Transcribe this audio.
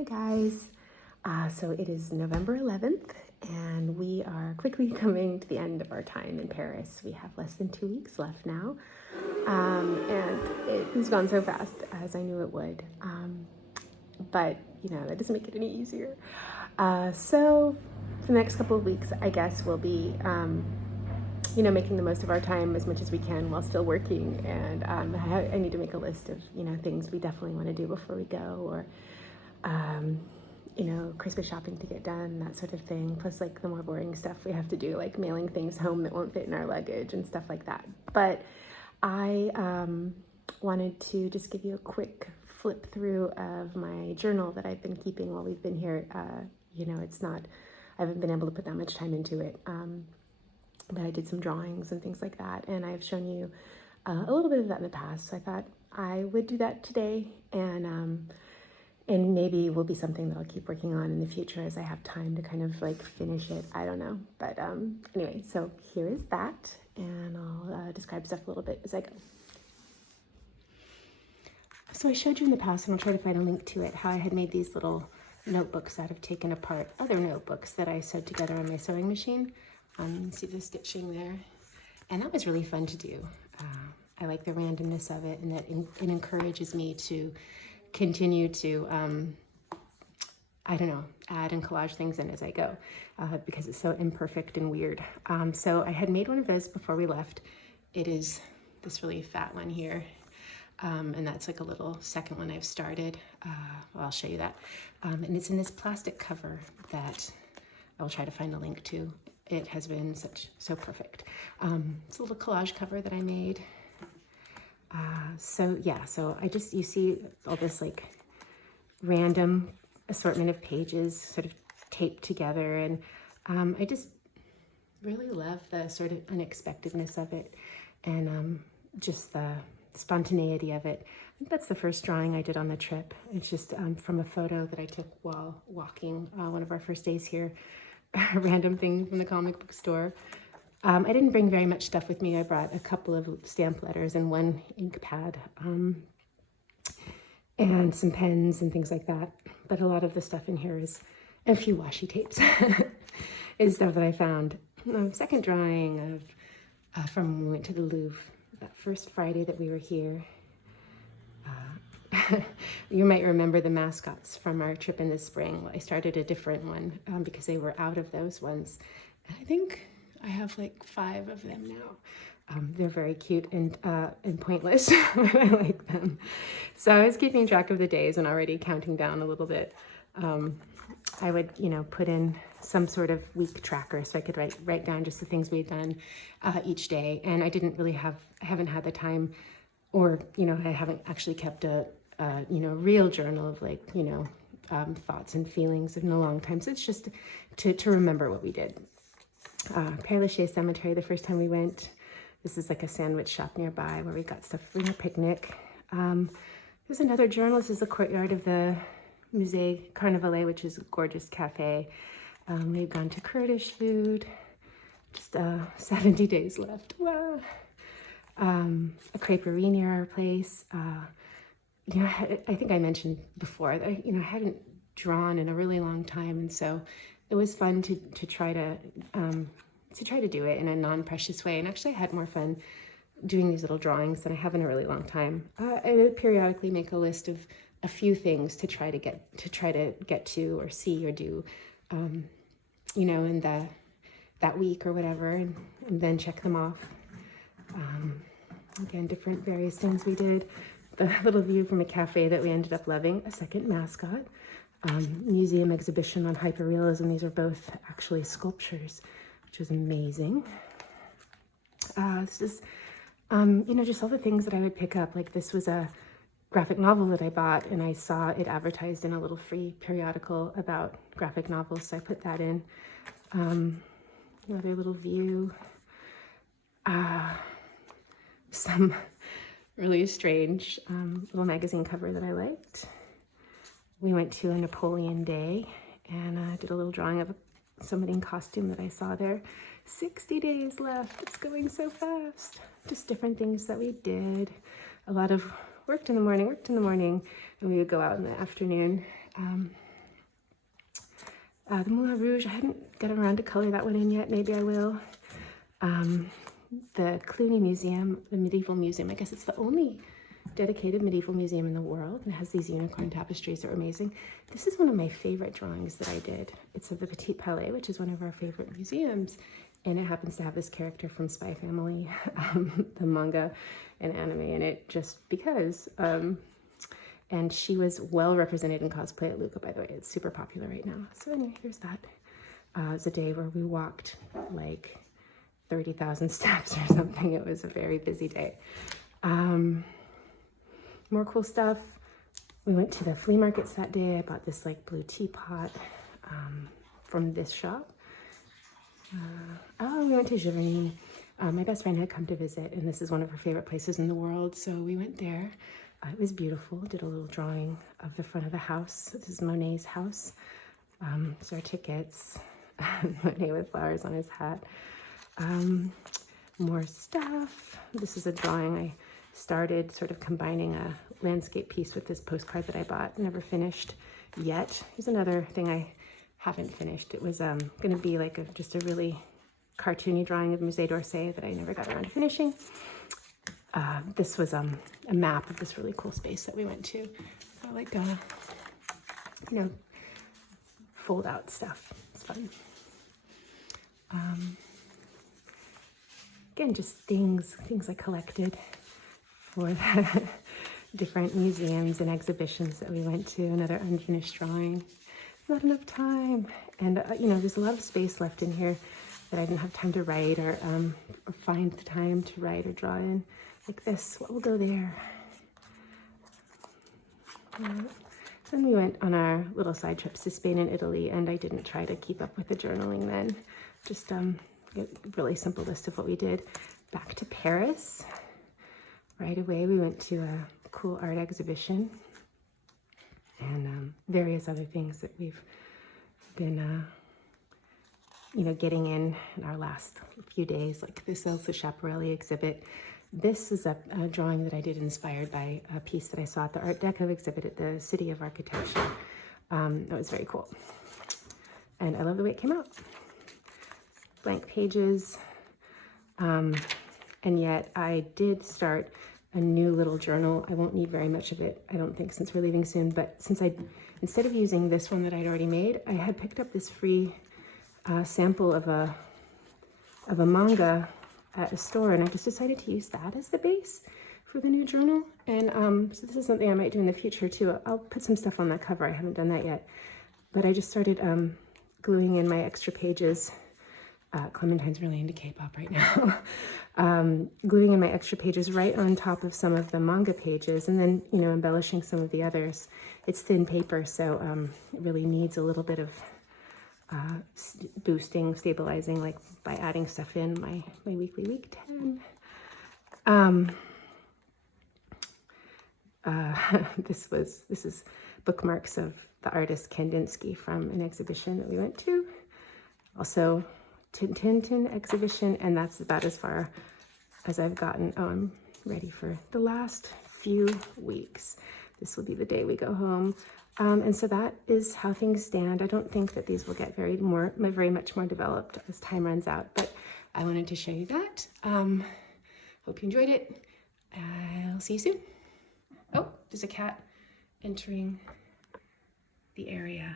Hi guys. So it is November 11th and we are quickly coming to the end of our time in Paris. We have less than 2 weeks left now. And it has gone so fast as I knew it would. But that doesn't make it any easier. So for the next couple of weeks, I guess we'll be making the most of our time as much as we can while still working. And I need to make a list of, things we definitely want to do before we go, or, Christmas shopping to get done, that sort of thing. Plus, like, the more boring stuff we have to do, like mailing things home that won't fit in our luggage and stuff like that. But I wanted to just give you a quick flip through of my journal that I've been keeping while we've been here. I haven't been able to put that much time into it. But I did some drawings and things like that, and I've shown you a little bit of that in the past. So I thought I would do that today, and maybe will be something that I'll keep working on in the future as I have time to kind of like finish it. I don't know, but anyway, so here is that, and I'll describe stuff a little bit as I go. So I showed you in the past, and I'll try to find a link to it, how I had made these little notebooks out of taken apart other notebooks that I sewed together on my sewing machine. See the stitching there, and that was really fun to do. I like the randomness of it, and that it encourages me to continue to add and collage things in as I go, because it's so imperfect and weird. So I had made one of those before we left. It is this really fat one here, and that's like a little second one I've started. I'll show you that, and it's in this plastic cover that I will try to find a link to. It has been so perfect. It's a little collage cover that I made. So you see all this like random assortment of pages sort of taped together, and I just really love the sort of unexpectedness of it, and just the spontaneity of it. I think that's the first drawing I did on the trip. It's just from a photo that I took while walking one of our first days here. A random thing from the comic book store. I didn't bring very much stuff with me. I brought a couple of stamp letters and one ink pad, and some pens and things like that. But a lot of the stuff in here is, and a few washi tapes, is stuff that I found. Second drawing of from when we went to the Louvre, that first Friday that we were here. You might remember the mascots from our trip in the spring. I started a different one because they were out of those ones. And I think I have like 5 of them now. They're very cute and pointless, but I like them. So I was keeping track of the days and already counting down a little bit. I would, put in some sort of week tracker so I could write down just the things we had done each day. And I haven't had the time, or, I haven't actually kept a real journal of like, thoughts and feelings in a long time. So it's just to remember what we did. Père Lachaise Cemetery, the first time we went. This is like a sandwich shop nearby where we got stuff for our picnic. There's another journal. This is the courtyard of the Musée Carnavalet, which is a gorgeous cafe. We've gone to Kurdish food. Just 70 days left. Wow. A creperie near our place. I think I mentioned before that I hadn't drawn in a really long time, and so it was fun to try to do it in a non-precious way. And actually, I had more fun doing these little drawings than I have in a really long time. I would periodically make a list of a few things to try to get to or see or do, in that week or whatever, and then check them off. Again, different various things we did. The little view from a cafe that we ended up loving, a second mascot, museum exhibition on hyperrealism. These are both actually sculptures, which is amazing. This is, just all the things that I would pick up. Like, this was a graphic novel that I bought, and I saw it advertised in a little free periodical about graphic novels, so I put that in. Another little view. Some really strange little magazine cover that I liked. We went to a Napoleon Day and did a little drawing of somebody in costume that I saw there. 60 days left. It's going so fast. Just different things that we did. A lot of worked in the morning, and we would go out in the afternoon. The Moulin Rouge, I haven't got around to color that one in yet. Maybe I will. The Cluny Museum, the Medieval Museum, I guess it's the only dedicated medieval museum in the world, and it has these unicorn tapestries that are amazing. This is one of my favorite drawings that I did. It's of the Petit Palais, which is one of our favorite museums, and it happens to have this character from Spy Family, the manga and anime in it, just because. And she was well represented in cosplay at Luca, by the way. It's super popular right now. So anyway, there's that. It was a day where we walked like 30,000 steps or something. It was a very busy day. More cool stuff. We went to the flea markets that day. I bought this like blue teapot from this shop. We went to Giverny. My best friend had come to visit, and this is one of her favorite places in the world, so we went there. It was beautiful. Did a little drawing of the front of the house. This is Monet's house. So our tickets. Monet with flowers on his hat. More stuff. This is a drawing I started, sort of combining a landscape piece with this postcard that I bought. Never finished yet. Here's another thing I haven't finished. It was going to be like just a really cartoony drawing of Musée d'Orsay that I never got around to finishing. This was a map of this really cool space that we went to. So like, fold out stuff. It's fun. Again, just things I collected for the different museums and exhibitions that we went to. Another unfinished drawing. Not enough time. And, there's a lot of space left in here that I didn't have time to write or find the time to write or draw in. Like this, what will go there? Then we went on our little side trips to Spain and Italy, and I didn't try to keep up with the journaling then. Just a really simple list of what we did. Back to Paris. Right away, we went to a cool art exhibition and various other things that we've been, getting in our last few days, like this Elsa Schiaparelli exhibit. This is a drawing that I did inspired by a piece that I saw at the Art Deco exhibit at the City of Architecture. That was very cool. And I love the way it came out. Blank pages. And yet I did start a new little journal. I won't need very much of it, I don't think, since we're leaving soon. But instead of using this one that I'd already made, I had picked up this free sample of a manga at a store, and I just decided to use that as the base for the new journal. And so this is something I might do in the future too. I'll put some stuff on that cover. I haven't done that yet, but I just started gluing in my extra pages. Clementine's really into K-pop right now. Gluing in my extra pages right on top of some of the manga pages, and then embellishing some of the others. It's thin paper, so it really needs a little bit of boosting, stabilizing, like by adding stuff in my weekly week 10. This is bookmarks of the artist Kandinsky from an exhibition that we went to. Also Tintin exhibition, and that's about as far as I've gotten. Oh, I'm ready for the last few weeks. This will be the day we go home. And so that is how things stand. I don't think that these will get very much more developed as time runs out, but I wanted to show you that. Hope you enjoyed it. I'll see you soon. Oh, there's a cat entering the area.